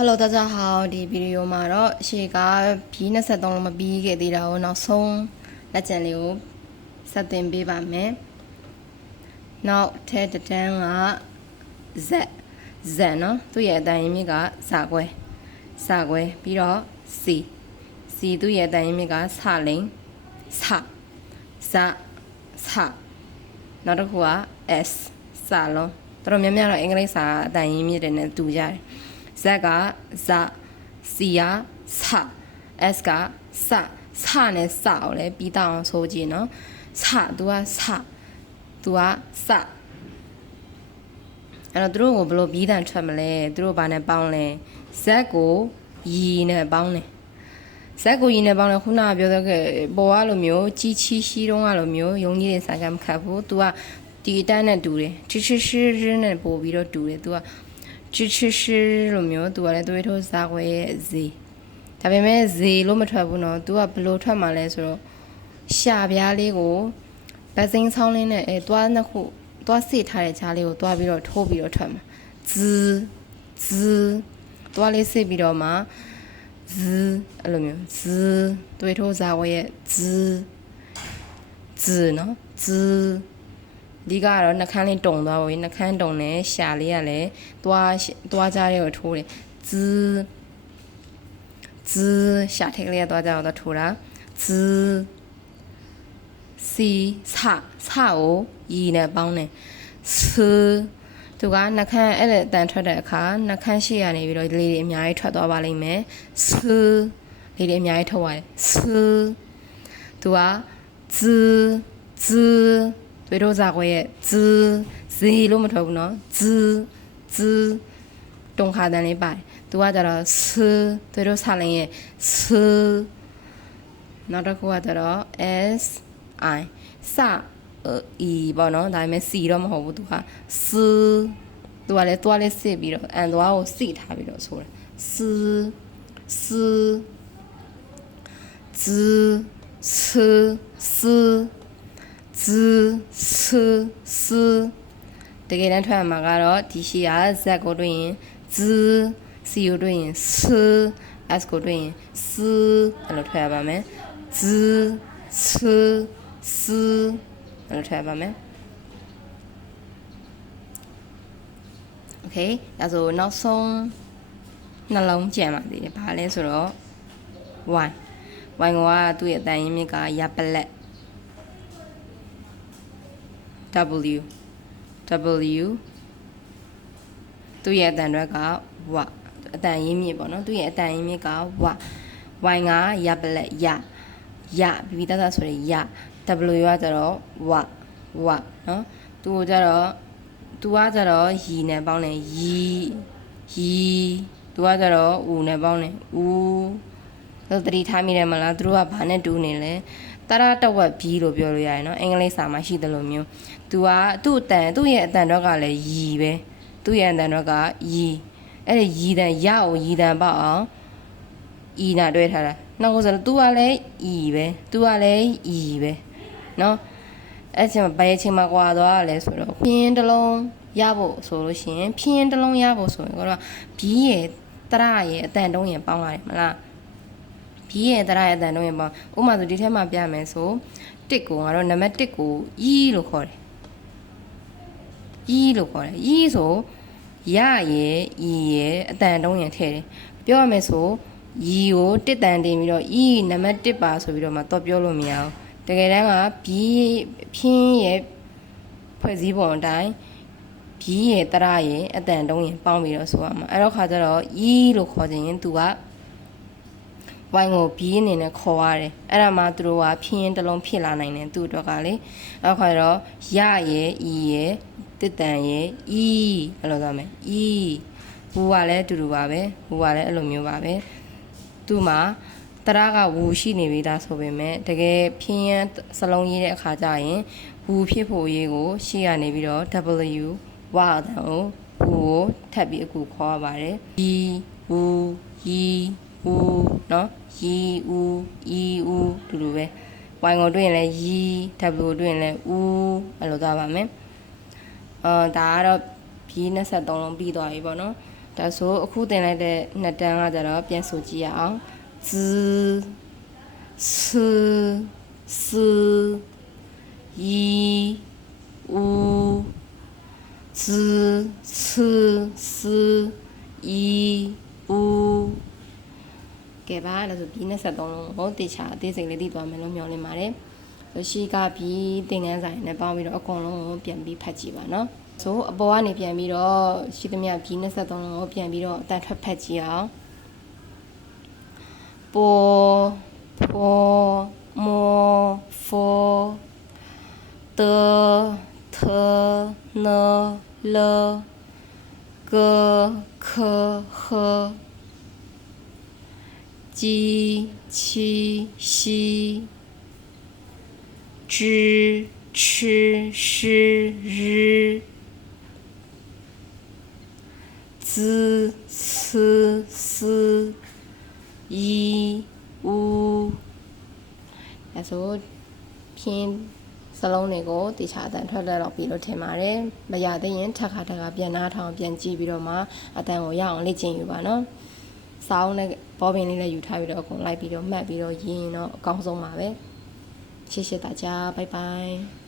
Hello，大家好，ဒီဗီဒီယိုမှာတော့ရှေ့က B23 လုံးမပြီးခဲ့သေးတာကိုနောက်ဆုံးလက်ကျန်လေးကိုဆက်သင်ပေးပါမယ်။နောက်ထဲတန်းက Z နော်သူ့ရဲ့အတန်ရင်းမြစ်ကစာခွဲပြီးတော့ C သူ့ရဲ့အတန်ရင်းမြစ်ကစလိန်စနောက်တစ်ခုက S စာလုံးတော်တော်များများတော့အင်္ဂလိပ်စာအတန်ရင်းမြစ်တွေနဲ့တူကြတယ်Z ကဇ C ကဆ S ကစနဲ့စအောင်လဲပြီးတော့အောင်ဆိုကြည့်နော်စ तू ကစ तू ကစအဲ့တော့သူတို့ကိုဘယ်လိုပြီးတန်ထွက်မလဲသူတို့ဘာနဲ့ပေါင်းလဲ Z ကိုရီနဲ့ပေါင်းတယ်Z ကိုရီနဲ့ပေါင်းတယ်ခုနကပြောတဲ့ပေါ်ကလိုမျိုးကြီးချီရှိတုံးကလိုမျိုးယုံကြီးတဲ့စာကမခတ်ဘူး तू ကဒီအတန်းနဲ့တူတယ်ချီရှိနဲ့ပို့ပြီးတော့တူတယ် तू ကချစ်လိုမျိုးသူကလည်းသွေးထိုးစားခွဲရဲ့ဇေဒါပေမဲ့ဇေလို့မထွက်ဘူးနော်သူကဘလို့ထွက်မှာလဲဆိုတော့ရှာပြားလေးကိုဗတ်စိမ်းဆောင်းလေးနဲ့သွားနှစ်ခုသွားစေထားတဲ့ကြားလေးကိုသွားပြီးတော့ထိုးပြီးတော့ထွက်မှာဇသွားလေးစေပြီးတော့မှအဲ့လိုမျိုးသွေးထိုးစားခွဲရဲ့နော်ဒီကတော့နှခမ်းလေးတုံသွားပါပြီနှခမ်းတုံနဲ့ရှာလေးကလည်းသွားကြတဲ့ကိုထိုးတယ်ရှာထက်ကလေးကသွားကြတော့ထိုးတာစီစကိုရီနဲ့ပေါင်းတယ်သူကနှခမ်းအဲ့ဒါတန်ထွက်တဲ့အခါနှခမ်းရှိရနေပြီးတော့လေတွေအများကြီးထွက်သွားပါလိမ့်မယ်လေတွေအများကြီးထုတ်ရတယ်သူကသွေးတို့စားခွဲရဲ့ဇေလို့မထွက်ဘူးနော်တုံခါတန်လေးပါတယ်သူကကြတော့သွေးတို့စားလိုက်ရဲ့နောက်တစ်ခုကကြတော့ S I စပေါ့နော်ဒါပေမဲ့ C တော့မဟုတ်ဘူးသူကသူကလည်းသွားလေးစစ်ပြီးတော့အန်သွားကိုစိထားပြီးတော့ဆိုတာတကယ်တမ်းထွက်မှာကတော့ဒီရှိရ Z ကိုတွေ့ရင် C ကိုတွေ့ရင် S ကိုတွေ့ရင်အဲ့လိုထွက်ရပါမယ်အဲ့လိုထွက်ရပါမယ် Okay ဒါဆိုနောက်ဆုံးနှလုံးကြံပါသေးတယ်ဘာလဲဆိုတော့ Y ကသူ့ရဲ့အတန်ရင်းမြစ်ကရပလက် W သူ့ရဲ့အတန်တွက်ကဝအတန်ရင်းမြစ်ပေါ့နော်သူ့ရဲ့အတန်ရင်းမြစ်ကဝ Y ကရပလက်ရပြီးသားဆိုရရ W ကကြတော့ဝနော်သူကကြတော့ရီနဲ့ပေါင်းတယ်ရီသူကကြတော့ဦးနဲ့ပေါင်းတယ်ဦးသတိထားမိတယ်မလားသူတို့ကဘာနဲ့တူနေလဲတရတဝက်ဘီလို့ပြောလို့ရတယ်နော်အင်္ဂလိပ်စာမှာရှိတယ်လို့မျိုးသူကသူ့ရဲ့အတန်တော့ကလည်းရီပဲသူ့ရဲ့အတန်တော့ကရီအဲ့ဒီရီတန်ရအောင်ရီတန်ပေါက်အောင်ဤနာတွဲထားတာနောက်ဆိုတော့သူကလည်းဤပဲနော်အဲ့ချိန်မှာဘယ်ချိန်မှာကွာသွားလဲဆိုတော့ပြင်းတစ်လုံးရဖို့ဆိုလို့ရှိရင်ကတော့ဘီးရဲ့တရရဲ့အတန်တုံးရဲ့ပေါင်းရတယ်မလားဘီးရဲ့တရရဲ့အတန်တုံးရဲ့ပေါင်းဥပမာဆိုဒီထဲမှာပြမယ်ဆို1ကိုငါတို့နံပါတ်1ကိုဤလို့ခေါ်တယ်ဤဆိုရရဲ့ဤရဲ့အတန်တုံးရဲ့ထည့်တယ်ပြောရမယ်ဆိုဤကို1တန်တင်ပြီးတော့ဤနံပါတ်1ပါဆိုပြီးတော့မှတော့ပြောလို့မရဘူးတကယ်တမ်းကဘီးဖြင်းရဲ့ဖွဲ့စည်းပုံအတိုင်းဘီးရဲ့တရရဲ့အတန်တုံးရဲ့ပေါင်းပြီးတော့ဆိုရမှာအဲ့တော့ခါကျတော့ဤလို့ခေါ်ခြင်းသူကဝိုင်းကိုဘီးအနေနဲ့ခေါ်ရတယ်အဲ့ဒါမှသူတို့ကဖြင်းတစ်လုံးဖြစ်လာနိုင်တယ်သူ့အတွက်ကလေအဲ့ခါကျတော့ရရဲ့ဤရဲ့တစ်တန်ရဲ့ဤအဲ့လိုဆိုမယ်ဤဘူးကလည်းတူတူပါပဲဘူးကလည်းအဲ့လိုမျိုးပါပဲသူ့မှာတရကဝူရှိနေပြီသားဆိုပေမဲ့တကယ်ဖြင်းရန်စလုံးရေးတဲ့အခါကျရင်ဝူဖြစ်ဖို့ရေးကိုရှေ့ကနေပြီးတော့ W ဝအတန်ကိုဝူကိုထပ်ပြီးအခုခေါ်ရပါတယ်ဤဝူဤဝူနော်ဤဝူဤဝူတူတူပဲ Y ကိုတွေ့ရင်လည်းဤ W ကိုတွေ့ရင်လည်းဥအဲ့လိုသွားပါမယ်ဒါကတော့ B23 လုံးပြီးသွားပြီပေါ့နော် ဒါဆိုအခုတင်လိုက်တဲ့နှစ်တန်းကကြတော့ပြန်ဆိုကြည့်ရအောင်ဇစစရီဥဇစစဤဥကဲပါလို့ဆိုပြီး23လုံးကိုတေချာအသေးစိတ်လေးသိသွားမယ်လို့မျှော်လင့်ပါတယ်ရှိကပြီးသင်ခန်းစာနဲ့ပေါင်းပြီးတော့အကုန်လုံးကိုပြန်ပြီးဖတ်ကြည့်ပါနော်ဆိုအပေါ်ကနေပြန်ပြီးတော့ရှိသမျှပြီး23လုံးကိုပြန်ပြီးတော့အတန်ထွက်ဖတ်ကြည့်အောင်ပေါ်ပေါ်မောဖောတထနလကခခជី七西知吃是日子思思一五ဒါဆိုဖြင်းစလုံးတွေကိုတေချာအတန်ထွက်လက်တော့ပြီးလို့ထင်ပါတယ်မရသေးရင်ထပ်ခါပြန်နားထောင်ပြန်ကြည့်ပြီးတော့မှအတန်ကိုရအောင်လေ့ကျင့်ယူပါနော်စောင်းနဲ့ဘောပင်လေးနဲ့ယူထားပြီးတော့အကုန်လိုက်ပြီးတော့မှတ်ပြီးတော့ရင်းတော့အကောင်းဆုံးပါပဲ谢谢大家拜拜